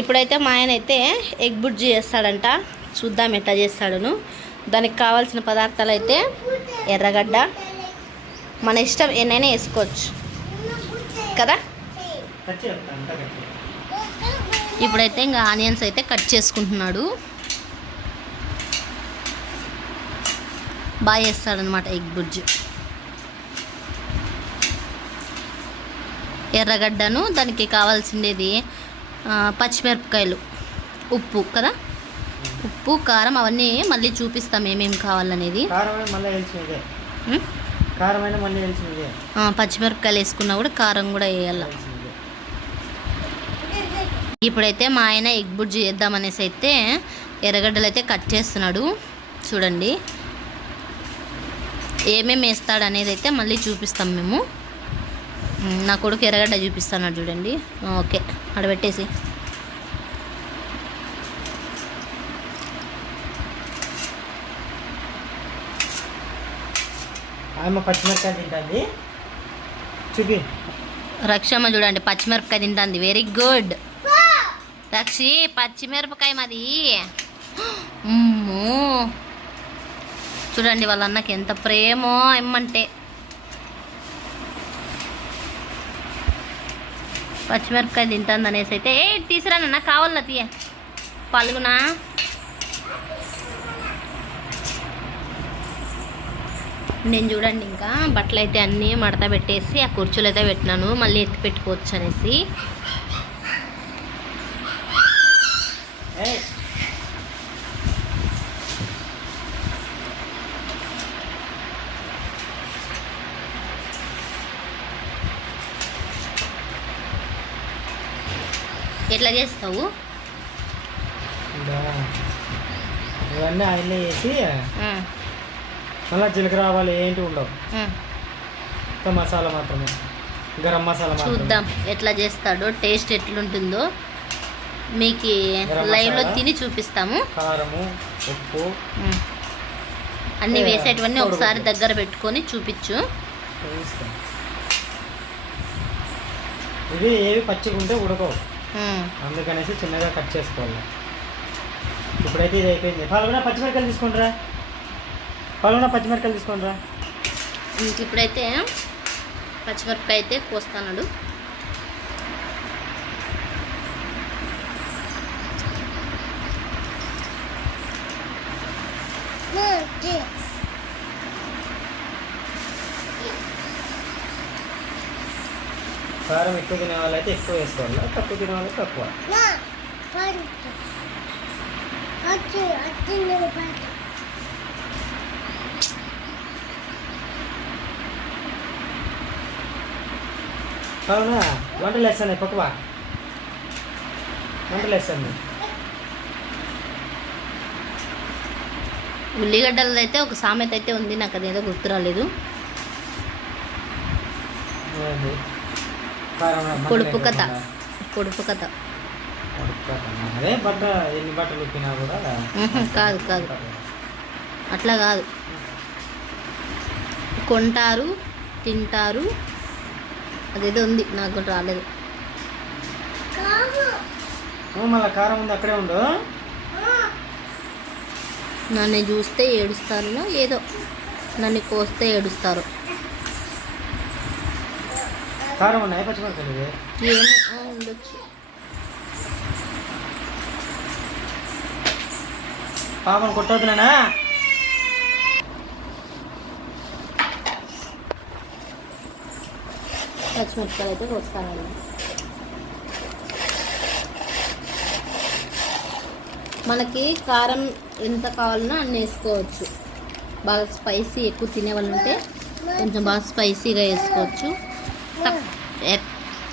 ఇప్పుడైతే మా ఆయన అయితే ఎగ్ బుడ్జి చేస్తాడంట. చూద్దాం ఎట్లా చేస్తాడును. దానికి కావాల్సిన పదార్థాలు అయితే ఎర్రగడ్డ. మన ఇష్టం ఎన్నైనా వేసుకోవచ్చు. కదా. ఇప్పుడైతే ఇంకా ఆనియన్స్ అయితే కట్ చేసుకుంటున్నాడు. బాగా చేస్తాడనమాట ఎగ్ బుజ్జి ఎర్రగడ్డను దానికి కావాల్సిండేది పచ్చిమిరపకాయలు ఉప్పు కదా? ఉప్పు కారం అవన్నీ మళ్ళీ చూపిస్తాం ఏమేమి కావాలనేది. పచ్చిమిరపకాయలు వేసుకున్నా కూడా కారం కూడా వేయాలి. ఇప్పుడైతే మా ఆయన ఎగ్ బుడ్జి చేద్దామనేసి అయితే ఎర్రగడ్డలు అయితే కట్ చేస్తున్నాడు. చూడండి. ఏమేమి వేస్తాడు అనేది అయితే మళ్ళీ చూపిస్తాం మేము. నా కొడుకు ఎర్రగడ్డ చూపిస్తున్నాడు చూడండి. ఓకే అక్కడ పెట్టేసి. ఆయమ్మ పచ్చిమిరకాయ తింటుంది. చూపి. రక్షమ్మ చూడండి పచ్చిమిరపకాయ తింటుంది. వెరీ గుడ్ రక్షి పచ్చిమిరపకాయ మాది. చూడండి వాళ్ళ అన్నకి ఎంత ప్రేమో ఎమ్మంటే పచ్చిమిరపకాయ తింటుంది అనేసి అయితే ఏ తీసుకురానన్నా కావాలా తీయ. పలుగునా నేను చూడండి ఇంకా బట్టలు అయితే అన్నీ మడత పెట్టేసి ఆ కుర్చీలు అయితే పెట్టినాను మళ్ళీ ఎత్తి పెట్టుకోవచ్చు అనేసి. ఎట్లా చేస్తావు ఇవన్నీ ఆయనే వేసి మళ్ళీ జీలకర్ర ఆవాలు ఏంటి ఉండవు మసాలా మాత్రమే గరం మసాలా చూద్దాం ఎట్లా చేస్తాడో టేస్ట్ ఎట్లుంటుందో మీకు లైవ్లో. తిని చూపిస్తాము కారము ఉప్పు. అన్నీ వేసేటివన్నీ ఒకసారి. దగ్గర పెట్టుకొని చూపించు. ఇవి ఏవి పచ్చిగా ఉంటే ఉడకవు. అందుకనేసి చిన్నగా కట్ చేసుకోవాలి. ఇప్పుడైతే ఇది అయిపోయింది. పాల్గొన పచ్చిమిరకాయలు తీసుకుంటారా పాల్గొన పచ్చిమిరకాయలు తీసుకుంటారా ఇంక ఇప్పుడైతే పచ్చిమిరపకాయ అయితే కోస్తాడు కారం ఎక్కువ తినే వాళ్ళైతే ఎక్కువ వేసుకోవాలి. తక్కువ తినే వాళ్ళకి తక్కువ అవునా వంటలు వేస్తాను పక్కువ వంటలు వేస్తాను ఉల్లిగడ్డలది అయితే ఒక సామెత అయితే ఉంది నాకు అదేదో గుర్తు రాలేదు. పొడుపు కథ. పొడుపు కథ. పొడుపు కథ. అదే బట్ట ఎన్ని బట్టలు ఉప్పినా కూడా ఉహు, కాదు కాదు. అట్లా కాదు. కొంటారు తింటారు. అదేదో ఉంది నాకు కూడా రాలేదు. మళ్ళా కారం ఉంది అక్కడే ఉండు. నన్ను చూస్తే ఏడుస్తారనో ఏదో. నన్ను కోస్తే ఏడుస్తారు. కారం ఉన్నాయి ఆ, ఉండొచ్చు. పాపను కొట్టవుతున్నానా పచ్చిమిరపకాయలు అయితే కోస్తానండి మనకి కారం ఎంత కావాలన్నా అన్ని వేసుకోవచ్చు. బాగా స్పైసీ ఎక్కువ తినే వాళ్ళు ఉంటే కొంచెం బాగా స్పైసీగా వేసుకోవచ్చు.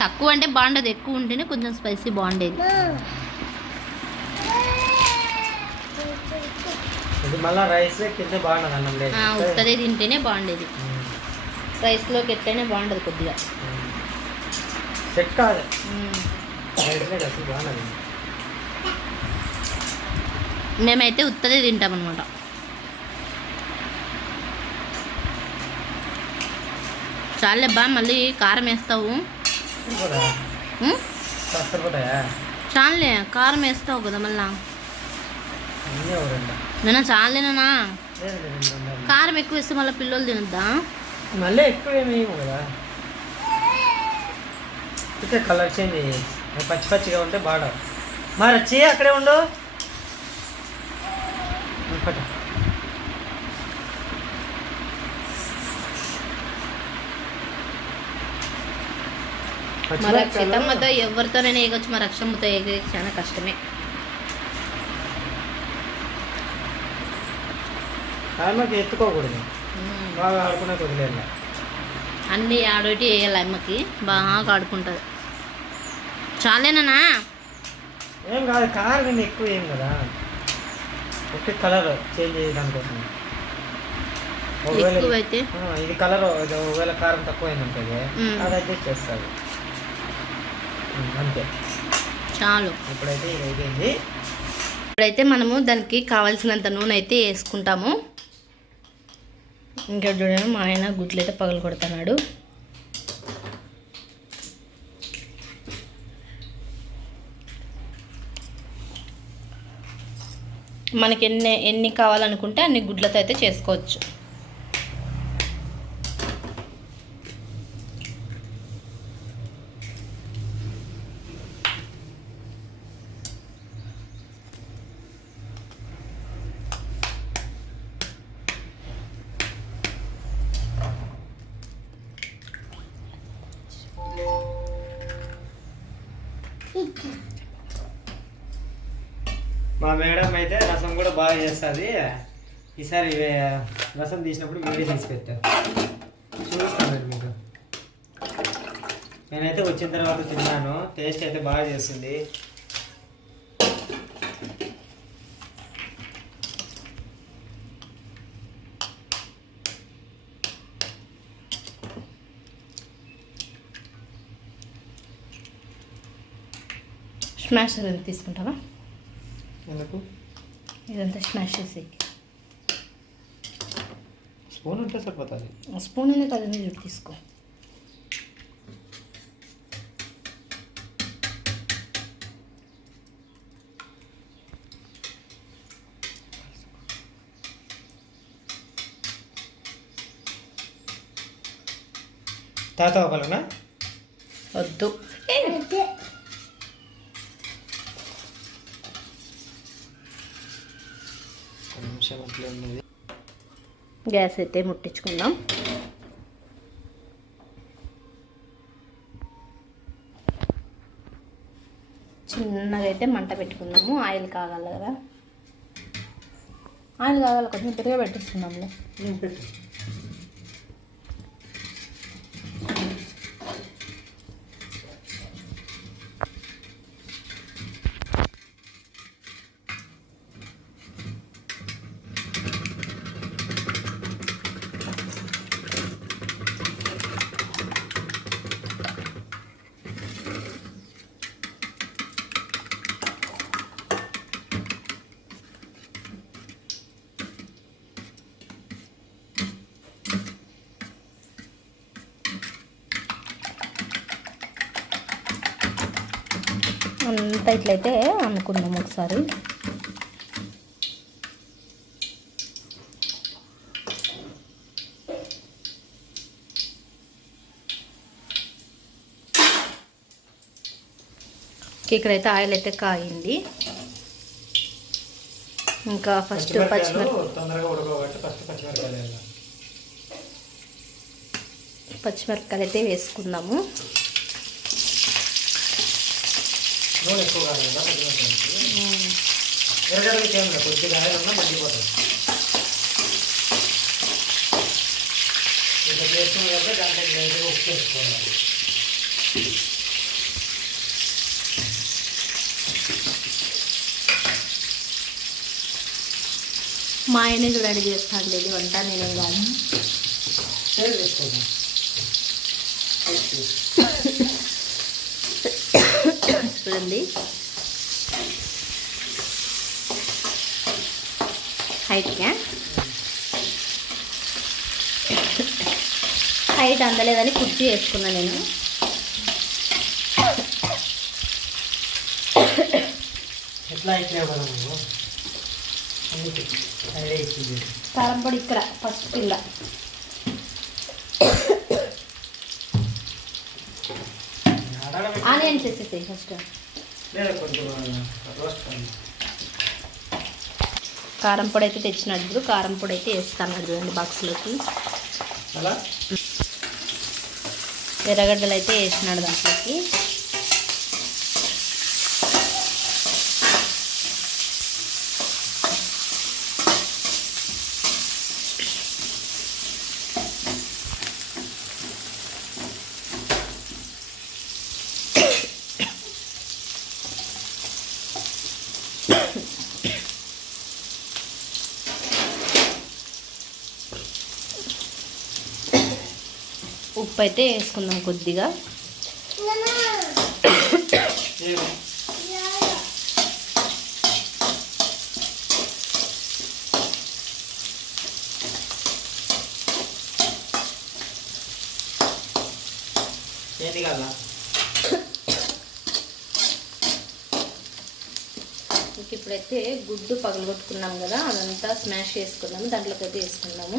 తక్కువ అంటే బాగుండదు ఎక్కువ ఉంటేనే కొంచెం స్పైసీ బాగుండేది. ఉత్తదే తింటేనే బాగుండేది. రైస్లోకి ఎట్లయినా బాగుండదు కొద్దిగా. సెట్ కాదు. మేమైతే ఉత్తదే తింటాం అనమాట చాలే బా మళ్ళీ కారం వేస్తావు. చాలులే కారం వేస్తావు కదా మళ్ళా. నేను చాలేనా. కారం ఎక్కువ వేస్తే మళ్ళీ పిల్లలు తినద్దా? మళ్ళీ ఎక్కువ కదా. కలర్ చేంజ్ పచ్చి పచ్చిగా ఉంటే బాగా మరి వచ్చి అక్కడే ఉండు. మా పచ్చిమిరపకాయలు- రక్షితమ్మతో ఎవరితోనైనా ఎగొచ్చు మా రక్షమ్మతో ఎగే చాలా కష్టమే. ఆమెకి ఎత్తుకోకూడదు. ఉమ్. బాగా ఆడుకునే వదిలేదు అన్నీ ఆడోటి వేయాలి అమ్మకి బాగా ఆడుకుంటుంది. చాలేనా ఏం కాదు కారం ఎక్కువ ఏం కదా. ఒకే కలర్ చేంజ్ చేయడానికి కోసం ఒకవేళ ఇది కలర్ ఒకవేళ కారం తక్కువ అయిందంటే మ్మ్. అది అడ్జస్ట్ చేస్తుంది మ్మ్, అంతే. చాలు. ఇప్పుడైతే ఇది అయిపోయింది. ఇప్పుడైతే మనము దానికి కావాల్సినంత నూనె అయితే వేసుకుంటాము. ఇంకా చూడండి మా ఆయన గుడ్లు అయితే పగలు కొడుతున్నాడు మనకి ఎన్ని ఎన్ని కావాలనుకుంటే అన్ని గుడ్లతో అయితే చేసుకోవచ్చు. మా మేడం అయితే రసం కూడా బాగా చేస్తుంది. ఈసారి రసం తీసినప్పుడు వీడియో తీసి చూస్తాను చూపిస్తాను మీకు. నేనైతే వచ్చిన తర్వాత తిన్నాను. టేస్ట్ అయితే బాగా చేస్తుంది. స్మాష్ తీసుకుంటావా? ఎందుకు? ఇదంతా స్మాష్ చేసి స్పూన్ ఉంటే సరిపోతుంది. స్పూన్ అయినా కదండి చూడు తీసుకో. తాత ఒకళ్ళనా? వద్దు ఒక నిమిషం అట్లే ఉన్నది. గ్యాస్ అయితే ముట్టించుకుందాం. చిన్నగా అయితే మంట పెట్టుకుందాము. ఆయిల్ కాగాలి కదా. ఆయిల్ కాగాలి కొంచెం పెరుగు పెట్టిస్తున్నాంలే అంతా ఇట్లయితే అనుకుందాం ఒకసారి. ఇక్కడైతే ఆయిల్ అయితే కాగింది ఇంకా ఫస్ట్ పచ్చిమిరపకాయలు అయితే వేసుకుందాము. నూనె ఎక్కువ కాదు కదా ఎర్రగడ్డలకి ఏం లేదు కొద్దిగా ఆయిల్ ఉన్నా మగ్గిపోతుంది ఇట్లా చేసుకున్న తర్వాత దాంట్లో లైట్గా ఉప్పు వేసుకోవాలి. మా ఆయనే చూడండి చేస్తాను ఇది వంట నేనేం కాదు. సేల్ వేసుకోండి చూడండి హైట్గా హైట్ అందలేదని కుర్చీ వేసుకున్నా నేను. ఇట్లా ఇట్లా కదా నువ్వు? అందుకే ఐడియా ఇచ్చింది కారం పొడి ఇక్కడ ఫస్ట్ కింద. ఆడాలి ఆనియన్ చేసేసాయి ఫస్ట్ లేదా కొంచెం రోస్ట్ కారం పొడి అయితే తెచ్చినప్పుడు కారం పొడి అయితే వేస్తాను చూడండి బాక్స్లోకి. అలా? ఎర్రగడ్డలు అయితే వేసినాడు దాంట్లోకి. ఉప్పు అయితే వేసుకుందాం కొద్దిగా. ఇప్పుడైతే గుడ్డు పగలగొట్టుకున్నాం కదా అదంతా స్మాష్ చేసుకున్నాము దాంట్లోకి అయితే వేసుకున్నాము.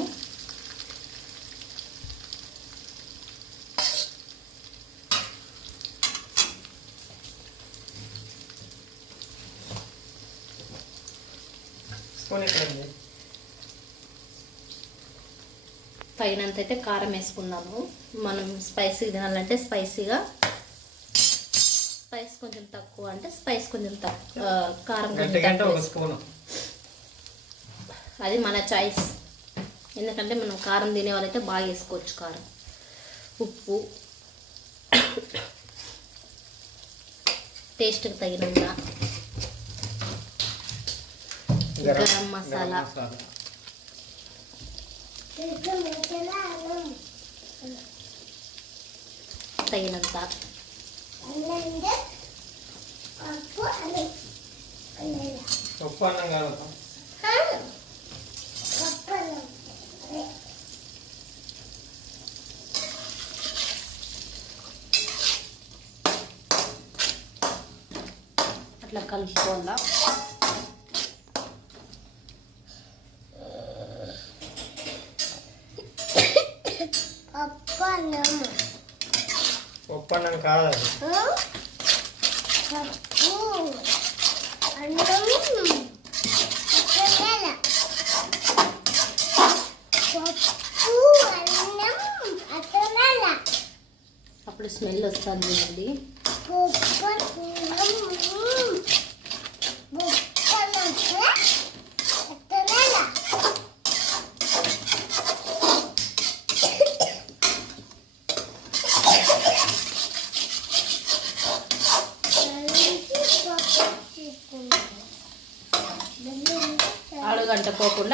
ఉంది తగినంత అయితే కారం వేసుకున్నాము మనం స్పైసీ తినాలంటే స్పైసీగా స్పైస్ కొంచెం తక్కువ అంటే స్పైస్ కొంచెం తక్కువ కారం కొంచెం అది మన చాయిస్. ఎందుకంటే మనం కారం తినే వాళ్ళైతే బాగా వేసుకోవచ్చు కారం. ఉప్పు. టేస్ట్కి తగినంత. గరం మసాలా. తగినంత ఉప్పు అన్నం కాదు అట్లా కలుపుకోవాలా ఉప్పు అన్నం కాదు అది అప్పుడు స్మెల్ వస్తుంది చూడండి. ఆడు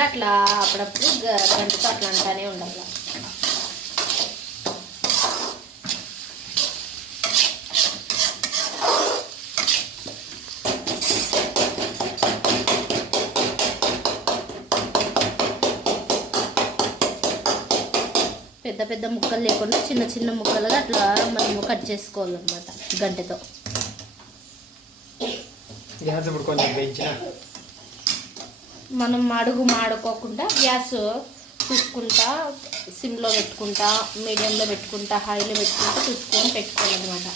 గంట అట్లా అప్పుడప్పుడు గ- గంటతో అట్లా అంటానే ఉండాలి. పెద్ద పెద్ద ముక్కలు లేకుండా చిన్న చిన్న ముక్కలుగా అట్లా మనము కట్ చేసుకోవాలన్నమాట గంటతో. గ్యాస్ ఇప్పుడు కొంచెం మనం అడుగు మాడుకోకుండా గ్యాస్ చూసుకుంటా సిమ్లో పెట్టుకుంటా మీడియంలో పెట్టుకుంటా హైలో పెట్టుకుంటా చూసుకొని పెట్టుకోవాలన్నమాట.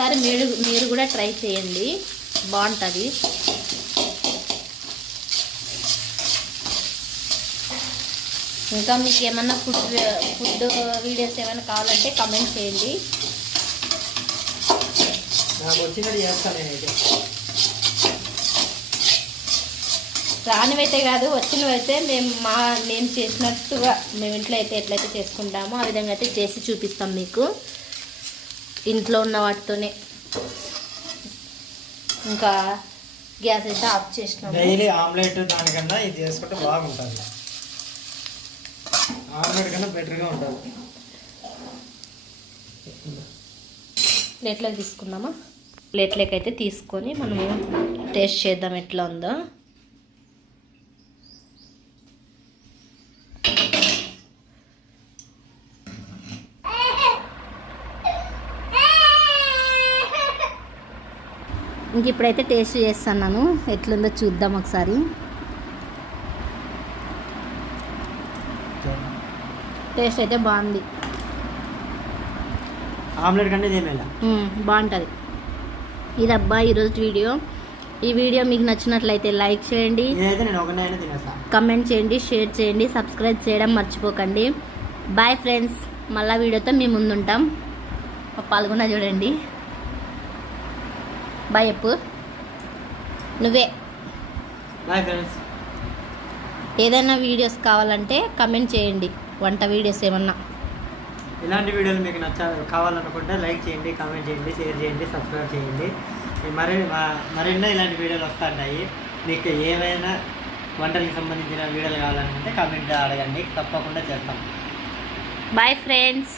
ఒకసారి మీరు మీరు కూడా ట్రై చేయండి. బాగుంటుంది. ఇంకా మీకు ఏమన్నా ఫుడ్ ఫుడ్ వీడియోస్ ఏమైనా కావాలంటే కమెంట్ చేయండి. రానివైతే కాదు వచ్చినవైతే మేము మా మేము చేసినట్టుగా మేము ఇంట్లో అయితే ఎట్లయితే చేసుకుంటామో ఆ విధంగా అయితే చేసి చూపిస్తాం మీకు. ఇంట్లో ఉన్న వాటితోనే. ఇంకా గ్యాస్ అయితే ఆఫ్ చేసినాము. డైలీ ఆమ్లెట్ దానికన్నా ఇది చేసుకుంటే బాగుంటుంది. ఆమ్లెట్ కన్నా బెటర్గా ఉంటుంది. ప్లేట్లోకి తీసుకుందామా? ప్లేట్లోకి అయితే తీసుకొని మనము టేస్ట్ చేద్దాం ఎట్లా ఉందో. ఇంక ఇప్పుడైతే టేస్ట్ చేస్తున్నాను. ఎట్లుందో చూద్దాం ఒకసారి. టేస్ట్ అయితే బాగుంది. ఆమ్లెట్ ఇదే మేళ బాగుంటుంది. ఇదబ్బా ఈరోజు వీడియో. ఈ వీడియో మీకు నచ్చినట్లయితే లైక్ చేయండి. కమెంట్ చేయండి షేర్ చేయండి సబ్స్క్రైబ్ చేయడం మర్చిపోకండి. బాయ్ ఫ్రెండ్స్ మళ్ళా వీడియోతో మీ ముందుంటాం. పాల్గొన్న చూడండి. బాయ్ చెప్పు నువ్వే. బాయ్ ఫ్రెండ్స్ ఏదైనా వీడియోస్ కావాలంటే కమెంట్ చేయండి. వంట వీడియోస్ ఏమన్నా. ఇలాంటి వీడియోలు మీకు నచ్చ కావాలనుకుంటే లైక్ చేయండి కామెంట్ చేయండి షేర్ చేయండి సబ్స్క్రైబ్ చేయండి. మరి మరెన్నో ఇలాంటి వీడియోలు వస్తుంటాయి. మీకు ఏమైనా వంటలకు సంబంధించిన వీడియోలు కావాలనుకుంటే కామెంట్ అడగండి. తప్పకుండా చేస్తాం. Bye friends